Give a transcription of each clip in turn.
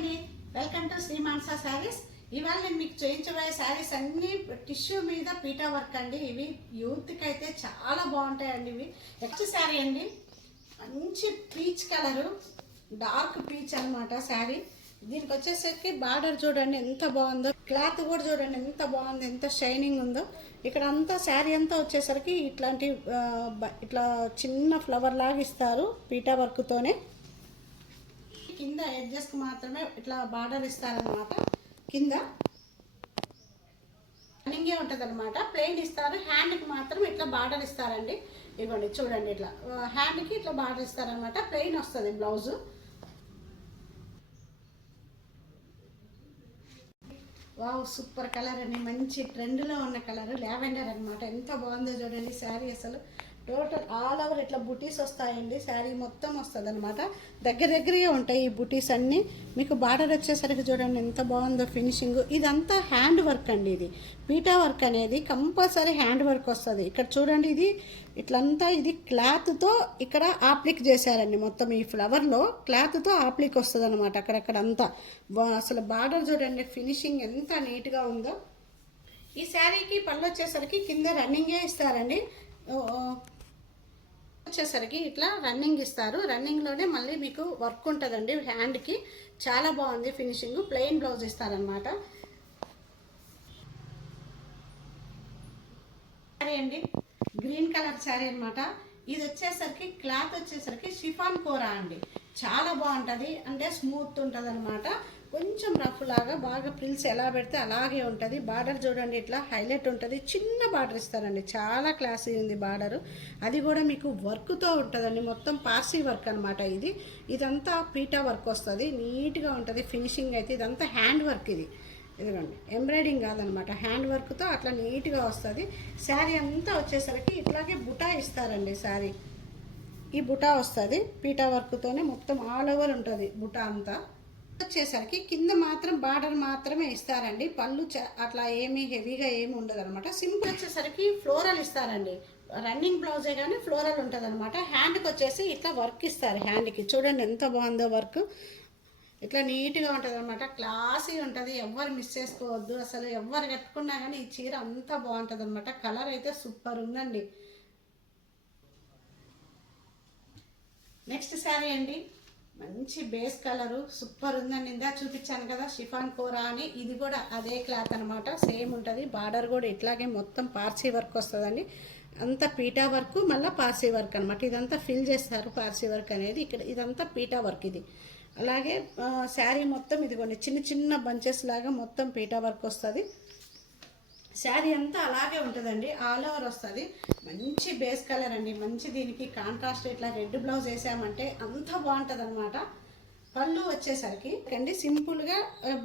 అండి, welcome to Shri మానస శారీస్. ఇవాళ నేను మీకు చూపించబోయే శారీస్ అన్ని టిష్యూ మీద పీటా వర్క్ అండి. ఇవి యూత్కి అయితే చాలా బాగుంటాయండి. ఇవి నెక్స్ట్ శారీ అండి, మంచి పీచ్ కలరు, డార్క్ పీచ్ అనమాట శారీ. దీనికి వచ్చేసరికి బార్డర్ చూడండి ఎంత బాగుందో, క్లాత్ కూడా చూడండి ఎంత బాగుంది, ఎంత షైనింగ్ ఉందో. ఇక్కడ అంతా శారీ అంతా వచ్చేసరికి ఇట్లాంటి ఇట్లా చిన్న ఫ్లవర్ లాగా ఇస్తారు పీటా వర్క్తోనే. కింద ఎడ్జెస్కి మాత్రమే ఇట్లా బార్డర్ ఇస్తారనమాట. కింద రన్నింగే ఉంటుంది అనమాట, ప్లెయిన్ ఇస్తారు. హ్యాండ్కి మాత్రం ఇట్లా బార్డర్ ఇస్తారండి. ఇవ్వండి చూడండి, ఇట్లా హ్యాండ్కి ఇట్లా బార్డర్ ఇస్తారనమాట. ప్లెయిన్ వస్తుంది బ్లౌజు. వావ్, సూపర్ కలర్ అండి, మంచి ట్రెండ్లో ఉన్న కలర్ లావెండర్ అనమాట. ఎంత బాగుందో చూడండి శారీ. అసలు టోటల్ ఆల్ ఓవర్ ఇట్లా బుటీస్ వస్తాయండి. శారీ మొత్తం వస్తుంది అనమాట. దగ్గరగా ఉంటాయి ఈ బుటీస్ అన్నీ. మీకు బార్డర్ వచ్చేసరికి చూడండి ఎంత బాగుందో ఫినిషింగ్. ఇదంతా హ్యాండ్ వర్క్ అండి. ఇది పీటా వర్క్ అనేది కంపల్సరీ హ్యాండ్ వర్క్ వస్తుంది. ఇక్కడ చూడండి, ఇది ఇట్లంతా ఇది క్లాత్తో ఇక్కడ ఆప్లిక్ చేశారండి. మొత్తం ఈ ఫ్లవర్లో క్లాత్తో ఆప్లిక్ వస్తుంది అనమాట. అక్కడక్కడ అంతా అసలు బార్డర్ చూడండి ఫినిషింగ్ ఎంత నీట్గా ఉందో. ఈ శారీకి పళ్ళు వచ్చేసరికి కింద రన్నింగే ఇస్తారండి. వచ్చేసరికి ఇట్లా రన్నింగ్ ఇస్తారు. రన్నింగ్లోనే మళ్ళీ మీకు వర్క్ ఉంటుందండి హ్యాండ్కి. చాలా బాగుంది ఫినిషింగ్. ప్లెయిన్ బ్లౌజ్ ఇస్తారనమాట. శారీ అండి, గ్రీన్ కలర్ శారీ అనమాట. ఇది వచ్చేసరికి క్లాత్ వచ్చేసరికి షిఫాన్ కోరా అండి. చాలా బాగుంటుంది, అంటే స్మూత్ ఉంటుంది అనమాట. కొంచెం రఫ్ లాగా బాగా ప్రిల్స్ ఎలా పెడితే అలాగే ఉంటుంది. బార్డర్ చూడండి ఇట్లా హైలైట్ ఉంటుంది. చిన్న బార్డర్ ఇస్తారండి, చాలా క్లాసీ ఉంది బార్డరు. అది కూడా మీకు వర్క్తో ఉంటుందండి, మొత్తం పార్సీ వర్క్ అనమాట. ఇదంతా పీటా వర్క్ వస్తుంది, నీట్గా ఉంటుంది ఫినిషింగ్ అయితే. ఇదంతా హ్యాండ్ వర్క్. ఇదిగోండి ఎంబ్రాయిడింగ్ కాదనమాట, హ్యాండ్ వర్క్తో అట్లా నీట్గా వస్తుంది. శారీ అంతా వచ్చేసరికి ఇట్లాగే బుటా ఇస్తారండి. శారీ ఈ బుటా వస్తుంది పీటా వర్క్తోనే, మొత్తం ఆల్ ఓవర్ ఉంటుంది బుటా అంతా. వచ్చేసరికి కింద మాత్రం బార్డర్ మాత్రమే ఇస్తారండి. పళ్ళు అట్లా ఏమీ హెవీగా ఏమి ఉండదు అనమాట. సింపుల్ వచ్చేసరికి ఫ్లోరల్ ఇస్తారండి. రన్నింగ్ బ్లౌజే కానీ ఫ్లోరల్ ఉంటుంది అనమాట. హ్యాండ్కి వచ్చేసి ఇట్లా వర్క్ ఇస్తారు. హ్యాండ్కి చూడండి ఎంత బాగుందో వర్క్. ఇట్లా నీట్గా ఉంటుంది అనమాట, క్లాసీ ఉంటుంది. ఎవ్వరు మిస్ చేసుకోవద్దు. అసలు ఎవరు కట్టుకున్నా కానీ ఈ చీర అంతా బాగుంటుంది అనమాట. కలర్ అయితే సూపర్ ఉందండి. నెక్స్ట్ శారీ అండి, మంచి బేస్ కలరు, సూపర్ ఉందండి. ఇందా చూపించాను కదా షిఫాన్ కోరా అని, ఇది కూడా అదే క్లాత్ అనమాట. సేమ్ ఉంటుంది. బార్డర్ కూడా ఇట్లాగే మొత్తం పార్సీ వర్క్ వస్తుందండి. అంతా పీటా వర్క్ మళ్ళీ పార్సీ వర్క్ అనమాట. ఇదంతా ఫిల్ చేస్తారు పార్సీ వర్క్ అనేది. ఇక్కడ ఇదంతా పీటా వర్క్. ఇది అలాగే శారీ మొత్తం ఇదిగోండి చిన్న చిన్న బంచెస్ లాగా మొత్తం పీటా వర్క్ వస్తుంది. శారీ అంతా అలాగే ఉంటుందండి, ఆల్ ఓవర్ వస్తుంది. మంచి బేస్ కలర్ అండి, మంచి. దీనికి కాంట్రాస్ట్ ఇట్లా రెడ్ బ్లౌజ్ వేసామంటే అంత బాగుంటుంది అనమాట. పళ్ళు వచ్చేసరికి అండి సింపుల్గా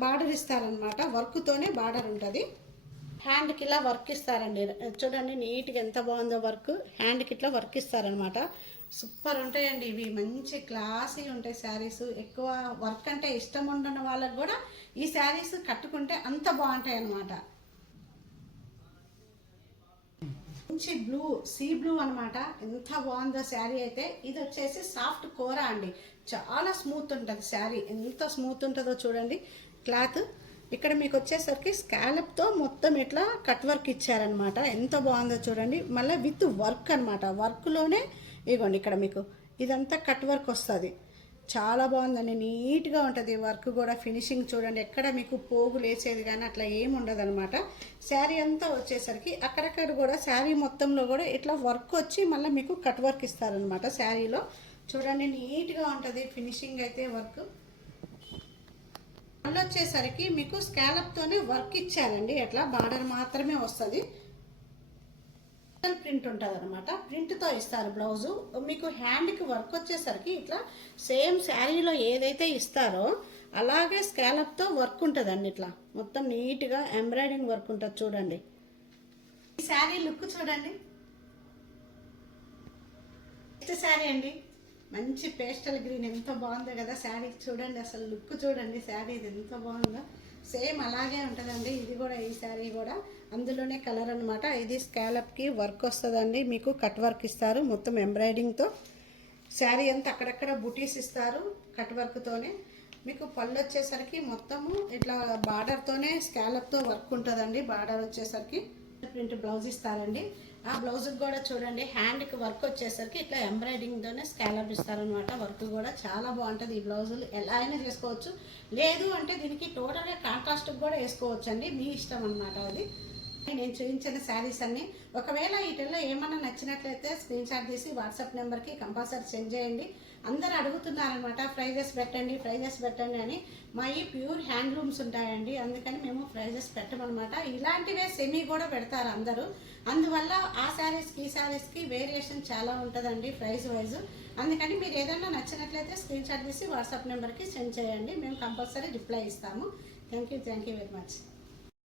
బార్డర్ ఇస్తారనమాట. వర్క్తోనే బార్డర్ ఉంటుంది. హ్యాండ్కి ఇలా వర్క్ ఇస్తారండి. చూడండి నీట్గా ఎంత బాగుందో వర్క్. హ్యాండ్కి ఇట్లా వర్క్ ఇస్తారనమాట. సూపర్ ఉంటాయండి ఇవి, మంచి క్లాసీ ఉంటాయి శారీస్. ఎక్కువ వర్క్ అంటే ఇష్టం ఉండని వాళ్ళకి కూడా ఈ శారీస్ కట్టుకుంటే అంత బాగుంటాయి అన్నమాట. మంచి బ్లూ, సీ బ్లూ అనమాట. ఎంత బాగుందో శారీ అయితే. ఇది వచ్చేసి సాఫ్ట్ కోరా అండి, చాలా స్మూత్ ఉంటుంది శారీ. ఎంత స్మూత్ ఉంటుందో చూడండి క్లాత్. ఇక్కడ మీకు వచ్చేసరికి స్కాలప్తో మొత్తం ఇట్లా కట్ వర్క్ ఇచ్చారనమాట. ఎంత బాగుందో చూడండి. మళ్ళీ విత్ వర్క్ అనమాట. వర్క్లోనే ఇగోండి ఇక్కడ మీకు ఇదంతా కట్ వర్క్ వస్తుంది. చాలా బాగుందండి, నీట్గా ఉంటుంది వర్క్ కూడా. ఫినిషింగ్ చూడండి, ఎక్కడ మీకు పోగులు వేసేది కానీ అట్లా ఏమి ఉండదు అనమాట. శారీ అంతా వచ్చేసరికి అక్కడక్కడ కూడా శారీ మొత్తంలో కూడా ఇట్లా వర్క్ వచ్చి మళ్ళీ మీకు కట్ వర్క్ ఇస్తారనమాట శారీలో. చూడండి నీట్గా ఉంటుంది ఫినిషింగ్ అయితే వర్క్. మళ్ళీ వచ్చేసరికి మీకు స్కాలప్తోనే వర్క్ ఇచ్చారండి. అట్లా బార్డర్ మాత్రమే వస్తుంది. ప్రింట్ ఉంటుంది అనమాట. ప్రింట్తో ఇస్తారు బ్లౌజు. మీకు హ్యాండ్కి వర్క్ వచ్చేసరికి ఇట్లా సేమ్ శారీలో ఏదైతే ఇస్తారో అలాగే స్కాలప్తో వర్క్ ఉంటుందండి. ఇట్లా మొత్తం నీట్గా ఎంబ్రాయిడింగ్ వర్క్ ఉంటుంది చూడండి. ఈ శారీ లుక్ చూడండి. నెక్స్ట్ శారీ అండి, మంచి పేస్టల్ గ్రీన్. ఎంత బాగుందో కదా శారీ. చూడండి అసలు లుక్ చూడండి శారీ ఇది ఎంత బాగుందో. సేమ్ అలాగే ఉంటుందండి ఇది కూడా. ఈ శారీ కూడా అందులోనే కలర్ అనమాట. ఇది స్కాలప్కి వర్క్ వస్తుందండి. మీకు కట్ వర్క్ ఇస్తారు మొత్తం ఎంబ్రాయిడింగ్తో. శారీ అంతా అక్కడక్కడ బుటీస్ ఇస్తారు కట్ వర్క్తోనే. మీకు పళ్ళు వచ్చేసరికి మొత్తము ఇట్లా బార్డర్తోనే స్కాలప్తో వర్క్ ఉంటుందండి. బార్డర్ వచ్చేసరికి ప్రింట్ బ్లౌజ్ ఇస్తారండి. ఆ బ్లౌజ్కి కూడా చూడండి హ్యాండ్కి వర్క్ వచ్చేసరికి ఇట్లా ఎంబ్రాయిడింగ్తోనే స్కాలప్ ఇస్తారనమాట. వర్క్ కూడా చాలా బాగుంటుంది. ఈ బ్లౌజులు ఎలా అయినా చేసుకోవచ్చు, లేదు అంటే దీనికి టోటల్గా కాంట్రాస్ట్కి కూడా వేసుకోవచ్చు అండి, మీ ఇష్టం అనమాట. అది నేను చూపించిన శారీస్ అన్నీ ఒకవేళ వీటిల్లో ఏమన్నా నచ్చినట్లయితే స్క్రీన్ షాట్ తీసి వాట్సాప్ నెంబర్కి కంపల్సరీ సెండ్ చేయండి. అందరూ అడుగుతున్నారనమాట ప్రైజెస్ పెట్టండి అని. మా ఈ ప్యూర్ హ్యాండ్లూమ్స్ ఉంటాయండి, అందుకని మేము ప్రైజెస్ పెట్టమన్నమాట. ఇలాంటివే సెమీ కూడా పెడతారు అందరూ. అందువల్ల ఆ శారీస్కి ఈ శారీస్కి వేరియేషన్ చాలా ఉంటుందండి ప్రైస్ వైజ్. అందుకని మీరు ఏదైనా నచ్చినట్లయితే స్క్రీన్ షాట్ తీసి వాట్సాప్ నెంబర్కి సెండ్ చేయండి, మేము కంపల్సరీ రిప్లై ఇస్తాము. Thank you very much.